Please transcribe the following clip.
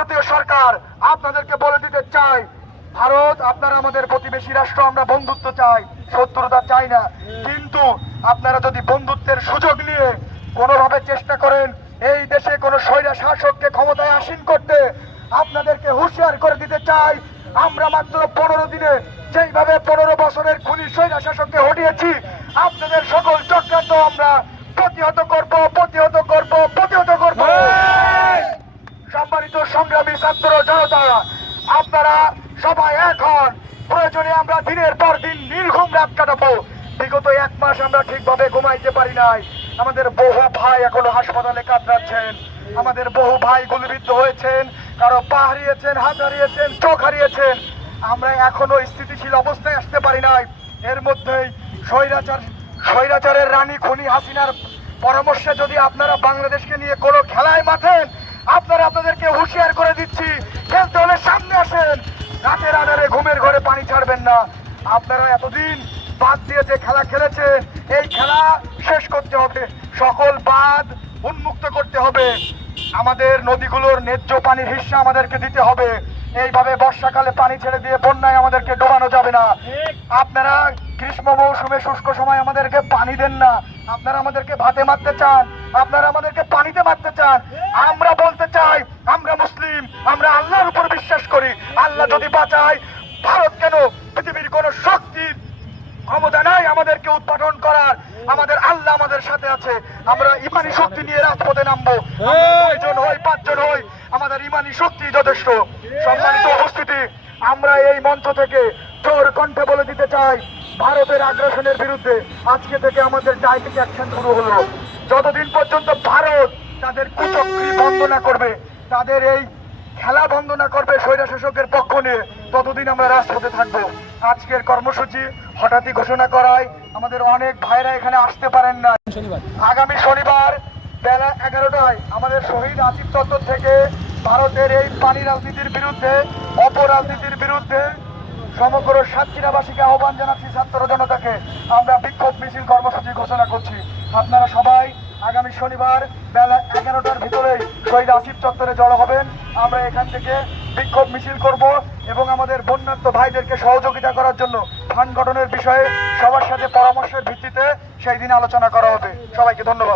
ভারতীয় সরকার, আপনাদেরকে বলে দিতে চাই, ভারত আপনারা আমাদের প্রতিবেশী রাষ্ট্র, আমরা বন্ধুত্ব চাই, শত্রুতা চাই না। কিন্তু আপনারা যদি বন্ধুত্বের সুযোগ নিয়ে কোনোভাবে চেষ্টা করেন, এই দেশে কোনো স্বৈরা শাসককে ক্ষমতায় আসীন করতে, আপনাদেরকে হুঁশিয়ার করে দিতে চাই, আমরা মাত্র পনেরো দিনে যেইভাবে পনেরো বছরের খুনি স্বৈরা শাসককে হটিয়েছি, আপনাদের সকল চক্রান্ত আমরা প্রতিহত করব প্রতিহত করব প্রতিহত করব। সম্মানিত সংগ্রামী ছাত্র জনতা, আপনারা সবাই এখন প্রয়োজনে আমরা দিনের পর দিন নির্ঘুম রাত কাটাবো। বিগত এক মাস আমরা ঠিকভাবে ঘুমাইতে পারি নাই। আমাদের বহু ভাই এখনও হাসপাতালে কাতরাচ্ছেন। আমাদের বহু ভাই গুলিবিদ্ধ হয়েছেন, কারও পা হারিয়েছেন, হাত হারিয়েছেন, চোখ হারিয়েছেন। আমরা এখনও স্থিতিশীল অবস্থায় আসতে পারি নাই। এর মধ্যেই স্বৈরাচার, স্বৈরাচারের রানী খুনি হাসিনার পরামর্শে যদি আপনারা বাংলাদেশকে নিয়ে কোনো খেলায় মাঠেন আপনারা আপনাদেরকে হুঁশিয়ার করে দিচ্ছি। খেলতে হলে সামনে আসেন। রাতের আধারে ঘুমের ঘরে পানি ছাড়বেন না। আপনারা এতদিন বাদ দিয়ে যে খেলা খেলেছেন, এই খেলা শেষ করতে হবে। সকল বাদ উন্মুক্ত করতে হবে। আমাদের নদীগুলোর ন্যায্য পানির হিস্সা আমাদেরকে দিতে হবে। এইভাবে বর্ষাকালে পানি ছেড়ে দিয়ে বন্যায় আমাদেরকে ডোবানো যাবে না। আপনারা গ্রীষ্ম মৌসুমে শুষ্ক সময় আমাদেরকে পানি দেন না। আপনারা আমাদেরকে ভাতে মারতে চান। আপনারা আমাদেরকে পানিতে মারতে চান। আমরা বলতে চাই আমরা মুসলিম আমরা আল্লাহর উপর বিশ্বাস করি। আল্লাহ যদি বাঁচায় ভারত কেন পৃথিবীর কোন শক্তির ক্ষমতা নাই আমাদেরকে উৎপাদন করার? আমাদের আল্লাহ আমাদের সাথে আছে। আমরা ইমানি শক্তি নিয়ে রাজপথে নামবো। দুইজন হই পাঁচজন হই আমাদের ইমানি শক্তি যথেষ্ট। সম্মানিত উপস্থিতি আমরা এই মঞ্চ থেকে জোর কণ্ঠে বলে দিতে চাই ভারতের আগ্রাসনের বিরুদ্ধে আজকে থেকে আমাদের ডাইটিক অ্যাকশন শুরু হলো। যতদিন পর্যন্ত ভারত তাদের কুচক্রি বন্ধ না করবে তাদের এই খেলা বন্ধ না করবে স্বৈরা শাসকের পক্ষ নিয়ে। ততদিন আমরা রাজপথে থাকব। আজকের কর্মসূচি হঠাৎই ঘোষণা করায় আমাদের অনেক ভাইরা এখানে আসতে পারেন না। আগামী শনিবার বেলা এগারোটায় আমাদের শহীদ আসিফ চত্বর থেকে ভারতের এই পানি রাজনীতির বিরুদ্ধে অপরাজনীতির বিরুদ্ধে সমগ্র সাতক্ষীরাবাসীকে আহ্বান জানাচ্ছি ছাত্র জনতাকে। আমরা বিক্ষোভ মিছিল কর্মসূচি ঘোষণা করছি। আপনারা সবাই শনিবার বেলা এগারোটার ভিতরে শহীদ আসিফ চত্বরে জড়ো হবেন। আমরা এখান থেকে বিক্ষোভ মিছিল করব এবং আমাদের বন্যাত্ম ভাইদেরকে সহযোগিতা করার জন্য ফান্ড গঠনের বিষয়ে সবার সাথে পরামর্শের ভিত্তিতে সেই দিন আলোচনা করা হবে। সবাইকে ধন্যবাদ।